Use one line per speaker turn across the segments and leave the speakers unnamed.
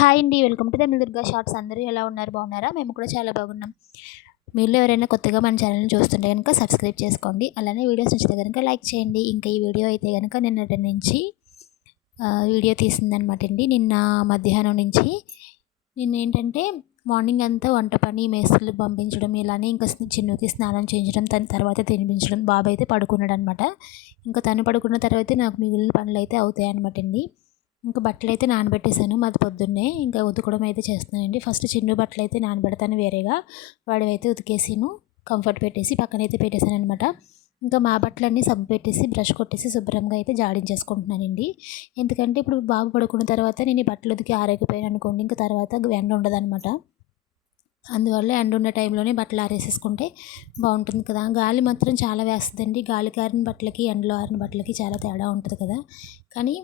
Hi అండి welcome to Tamil Durga shorts. అందరూ ఎలా ఉన్నారు? బాగున్నారా? మేము కూడా చాలా బాగున్నాం. మీరు ఎవరైనా కొత్తగా మన ఛానల్ని చూస్తుంటే కనుక సబ్స్క్రైబ్ చేసుకోండి. అలానే వీడియోస్ నచ్చితే కనుక లైక్ చేయండి. ఇంకా ఈ వీడియో అయితే కనుక నిన్నటి నుంచి వీడియో తీసిందనమాట అండి. నిన్న మధ్యాహ్నం నుంచి నిన్న ఏంటంటే మార్నింగ్ అంతా వంట పని మేస్తులు పంపించడం ఇలానే ఇంకా చిన్నుకి స్నానం చేయించడం తన తర్వాత తినిపించడం బాబు అయితే పడుకున్నాడు అనమాట ఇంకా తను పడుకున్న తర్వాత నాకు మిగిలిన పనులు అయితే అవుతాయి అనమాట అండి. ఇంకా బట్టలు అయితే నానబెట్టేశాను. మాది పొద్దున్నే ఇంకా ఉతకడం అయితే చేస్తున్నానండి. ఫస్ట్ చిన్న బట్టలు అయితే నానబెడతాను వేరేగా. వాడివైతే ఉతికేసాను. కంఫర్ట్ పెట్టేసి పక్కన అయితే పెట్టేశాను అనమాట ఇంకా మా బట్టలన్నీ సబ్బు పెట్టేసి బ్రష్ కొట్టేసి శుభ్రంగా అయితే జాడించేసుకుంటున్నానండి. ఎందుకంటే ఇప్పుడు బాబు పడుకున్న తర్వాత నేను ఈ బట్టలు ఉతికి ఆరేకపోయాను అనుకోండి ఇంకా తర్వాత ఎండ ఉండదనమాట అందువల్ల ఎండ ఉన్న టైంలోనే బట్టలు ఆరేసేసుకుంటే బాగుంటుంది కదా. గాలి మాత్రం చాలా వేస్తుందండి. గాలి కారిన బట్టలకి ఎండలో ఆరిన బట్టలకి చాలా తేడా ఉంటుంది కదా. కానీ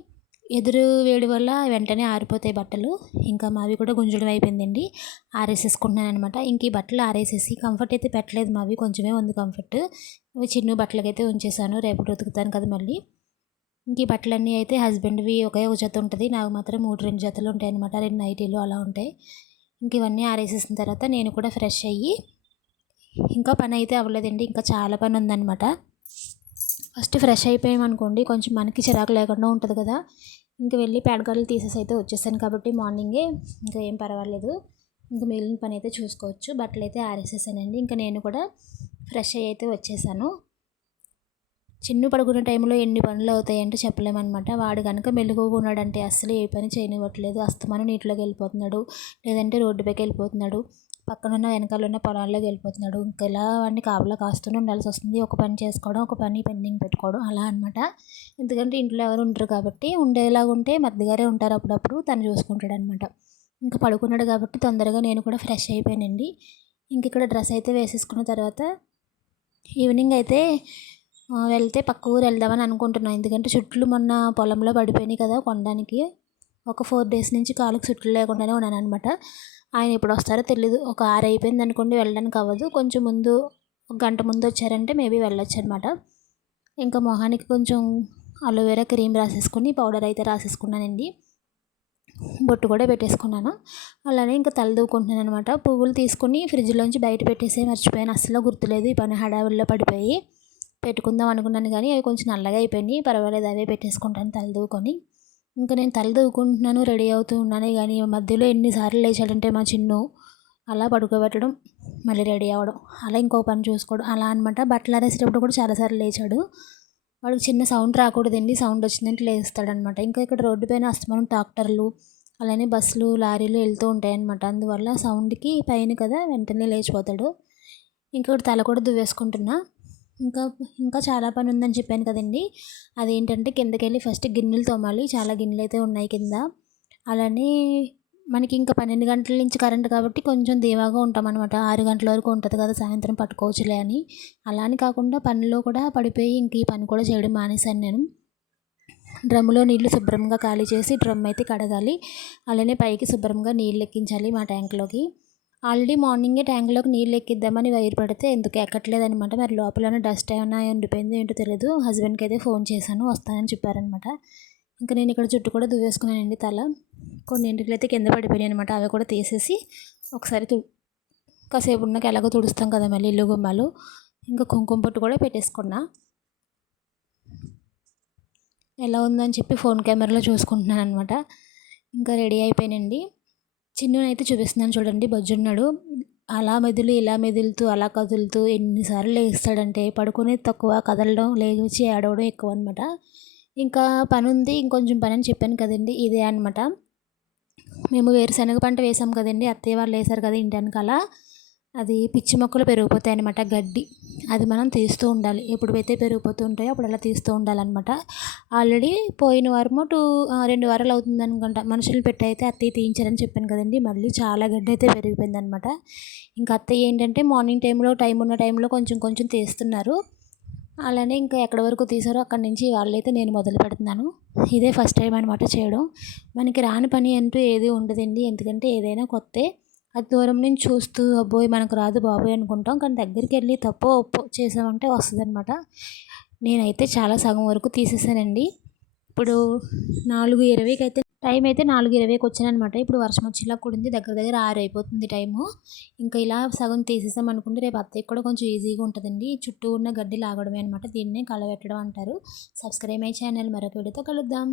ఎదురు వేడి వల్ల వెంటనే ఆరిపోతాయి బట్టలు. ఇంకా మావి కూడా గుంజడం అయిపోయిందండి. ఆరేసేసుకుంటున్నాను అనమాట ఇంక ఈ బట్టలు ఆరేసేసి కంఫర్ట్ అయితే పెట్టలేదు మావి. కొంచెమే ఉంది కంఫర్ట్ చిన్న బట్టలకైతే ఉంచేసాను. రేపు ఉతుకుతాను కదా మళ్ళీ. ఇంక ఈ బట్టలన్నీ అయితే హస్బెండ్వి ఒకే ఒక జత ఉంటుంది. నాకు మాత్రం మూడు రెండు జతలు ఉంటాయి అనమాట రెండు నైటీలు అలా ఉంటాయి. ఇంక ఇవన్నీ ఆరేసేసిన తర్వాత నేను కూడా ఫ్రెష్ అయ్యి ఇంకా పని అయితే అవ్వలేదండి. ఇంకా చాలా పని ఉందన్నమాట. ఫస్ట్ ఫ్రెష్ అయిపోయామనుకోండి కొంచెం మనకి చిరాకు లేకుండా ఉంటుంది కదా. ఇంక వెళ్ళి పేడగాలు తీసేసి అయితే వచ్చేసాను కాబట్టి మార్నింగే ఇంకా ఏం పర్వాలేదు. ఇంకా మిగిలిన పని అయితే చూసుకోవచ్చు. బట్టలు అయితే ఆరేసేసానండి. ఇంకా నేను కూడా ఫ్రెష్ అయ్యి అయితే వచ్చేసాను. చిన్ను పడుకున్న టైంలో ఎన్ని పనులు అవుతాయంటే చెప్పలేమన్నమాట. వాడు కనుక మెలుగుగా ఉన్నాడంటే అస్సలు ఏ పని చేయనివ్వట్లేదు. అస్తమానం నీటిలోకి వెళ్ళిపోతున్నాడు. లేదంటే రోడ్డుపైకి వెళ్ళిపోతున్నాడు. పక్కనున్న వెనకాల ఉన్న పొలాల్లోకి వెళ్ళిపోతున్నాడు. ఇంకా ఇలా వాడిని కాపలా కాస్తూనే ఉండాల్సి వస్తుంది. ఒక పని చేసుకోవడం ఒక పని పెండింగ్ పెట్టుకోవడం అలా అనమాట ఎందుకంటే ఇంట్లో ఎవరు ఉండరు కాబట్టి ఉండేలాగా ఉంటే మద్దగారే ఉంటారు అప్పుడప్పుడు. తను చూసుకుంటాడు అనమాట ఇంకా పడుకున్నాడు కాబట్టి తొందరగా నేను కూడా ఫ్రెష్ అయిపోయానండి. ఇంక ఇక్కడ డ్రెస్ అయితే వేసేసుకున్న తర్వాత ఈవినింగ్ అయితే వెళ్తే పక్క ఊరు వెళ్దామని అనుకుంటున్నాను ఎందుకంటే చుట్లు మొన్న పొలంలో పడిపోయినాయి కదా కొనడానికి. ఒక ఫోర్ డేస్ నుంచి కాలుకు చుట్లు లేకుండానే ఉన్నాను అనమాట ఆయన ఎప్పుడు వస్తారో తెలియదు ఒక ఆరు అయిపోయింది అనుకోండి వెళ్ళడానికి అవ్వదు. కొంచెం ముందు ఒక గంట ముందు వచ్చారంటే మేబీ వెళ్ళొచ్చు అనమాట ఇంకా మొహానికి కొంచెం అలోవెరా క్రీమ్ రాసేసుకుని పౌడర్ అయితే రాసేసుకున్నానండి. బొట్టు కూడా పెట్టేసుకున్నాను. అలానే ఇంకా తల దూకుంటున్నాను అనమాట పువ్వులు తీసుకుని ఫ్రిడ్జ్లోంచి బయట పెట్టేసి మర్చిపోయాను. అస్సలు గుర్తులేదు. ఈ పని హడావిడిలో పడిపోయి. పెట్టుకుందాం అనుకున్నాను కానీ అవి కొంచెం నల్లగా అయిపోయినాయి. పర్వాలేదు అవే పెట్టేసుకుంటాను తలదూకొని. ఇంకా నేను తల దూకుంటున్నాను రెడీ అవుతూ ఉన్నాను కానీ మధ్యలో ఎన్నిసార్లు లేచాడంటే మా చిన్ను అలా పడుకోబెట్టడం మళ్ళీ రెడీ అవ్వడం అలా ఇంకో పని చూసుకోవడం అలా అనమాట బట్టలు ఆరేసేటప్పుడు కూడా చాలాసార్లు లేచాడు. వాడికి చిన్న సౌండ్ రాకూడదండి సౌండ్ వచ్చిందంటే లేస్తాడనమాట ఇంకా ఇక్కడ రోడ్డు పైన అస్తమానం ట్రాక్టర్లు అలానే బస్సులు లారీలు వెళ్తూ ఉంటాయన్నమాట. అందువల్ల సౌండ్కి పైన కదా వెంటనే లేచిపోతాడు. ఇంకొకటి తల కూడా దువ్వేసుకుంటున్నా. ఇంకా ఇంకా చాలా పని ఉందని చెప్పాను కదండి. అదేంటంటే కిందకెళ్ళి ఫస్ట్ గిన్నెలు తోమాలి. చాలా గిన్నెలు అయితే ఉన్నాయి కింద. అలానే మనకి ఇంకా పన్నెండు గంటల నుంచి కరెంట్ కాబట్టి కొంచెం ధీమాగా ఉంటాం అనమాట ఆరు గంటల వరకు ఉంటుంది కదా సాయంత్రం పట్టుకోవచ్చులే అని. అలా అని కాకుండా పనిలో కూడా పడిపోయి ఇంక ఈ పని కూడా చేయడం మానేశాను నేను. డ్రమ్ములో నీళ్ళు శుభ్రంగా ఖాళీ చేసి డ్రమ్ అయితే కడగాలి. అలానే పైకి శుభ్రంగా నీళ్ళు ఎక్కించాలి మా ట్యాంక్లోకి. ఆల్రెడీ మార్నింగే ట్యాంక్లోకి నీళ్ళు ఎక్కిద్దామని వైర్ పడితే ఎందుకు ఎక్కట్లేదు అనమాట మరి లోపల డస్ట్ ఏమైనా ఉండిపోయింది ఏంటో తెలియదు హస్బెండ్కి అయితే ఫోన్ చేశాను వస్తానని చెప్పారనమాట. ఇంకా నేను ఇక్కడ చుట్టూ కూడా దువ్వేసుకున్నానండి తల. కొన్ని ఇంటికి అయితే కింద పడిపోయాయి అనమాట. అవి కూడా తీసేసి ఒకసారి తు కాసేపు ఉన్నాక ఎలాగో తుడుస్తాం కదా మళ్ళీ ఇల్లు గుమ్మాలు. ఇంకా కుంకుమ పొట్టు కూడా పెట్టేసుకున్నా. ఎలా ఉందని చెప్పి ఫోన్ కెమెరాలో చూసుకుంటున్నాను అనమాట ఇంకా రెడీ అయిపోయానండి చిన్ననైతే చూపిస్తున్నాను చూడండి. బొజ్జున్నాడు. అలా మెదులు ఇలా మెదులుతూ అలా కదులుతూ ఎన్నిసార్లు లేస్తాడంటే పడుకునేది తక్కువ కదలడం లేచి ఆడవడం ఎక్కువ అనమాట ఇంకా పని ఉంది ఇంకొంచెం పని అని చెప్పాను కదండి. ఇదే అనమాట మేము వేరుశనగ పంట వేసాం కదండి. అత్తయ్య వాళ్ళు వేసారు కదా ఇంటి వెనకాల. అది పిచ్చి మొక్కలు పెరిగిపోతాయి అనమాట గడ్డి. అది మనం తీస్తూ ఉండాలి. ఎప్పుడైతే పెరిగిపోతూ ఉంటాయో అప్పుడు అలా తీస్తూ ఉండాలన్నమాట. ఆల్రెడీ పోయిన వారము టూ రెండు వారాలు అవుతుంది అనుకుంటా. మనుషులు పెట్టి అయితే అత్తయ్య తీయించారని చెప్పాను కదండి. మళ్ళీ చాలా గడ్డి అయితే పెరిగిపోయింది అనమాట ఇంకా అత్తయ్య ఏంటంటే మార్నింగ్ టైంలో టైం ఉన్న టైంలో కొంచెం కొంచెం తీస్తున్నారు. అలానే ఇంకా ఎక్కడి వరకు తీసారో అక్కడి నుంచి వాళ్ళైతే నేను మొదలు పెడుతున్నాను. ఇదే ఫస్ట్ టైం అనమాట చేయడం. మనకి రాని పని అంటూ ఏది ఉండదండి. ఎందుకంటే ఏదైనా కొత్త అది దూరం నుంచి చూస్తూ అబ్బోయ్ మనకు రాదు బాబోయ్ అనుకుంటాం. కానీ దగ్గరికి వెళ్ళి తప్పో ఒప్పో చేసామంటే వస్తుంది అనమాట నేనైతే చాలా సగం వరకు తీసేసానండి. ఇప్పుడు నాలుగు ఇరవైకి అయితే టైం అయితే నాలుగు ఇరవైకి వచ్చానమాట ఇప్పుడు వర్షం వచ్చేలా కూడింది దగ్గర దగ్గర ఆరు అయిపోతుంది టైము. ఇంకా ఇలా సగం తీసేసాం అనుకుంటే రేపు అత్తయ్య కూడా కొంచెం ఈజీగా ఉంటుందండి. చుట్టూ ఉన్న గడ్డి లాగడమే అనమాట దీన్నే కలవెట్టడం అంటారు. సబ్స్క్రైబ్ అయ్యే ఛానల్. మరొక వీడియోతో కలుద్దాం.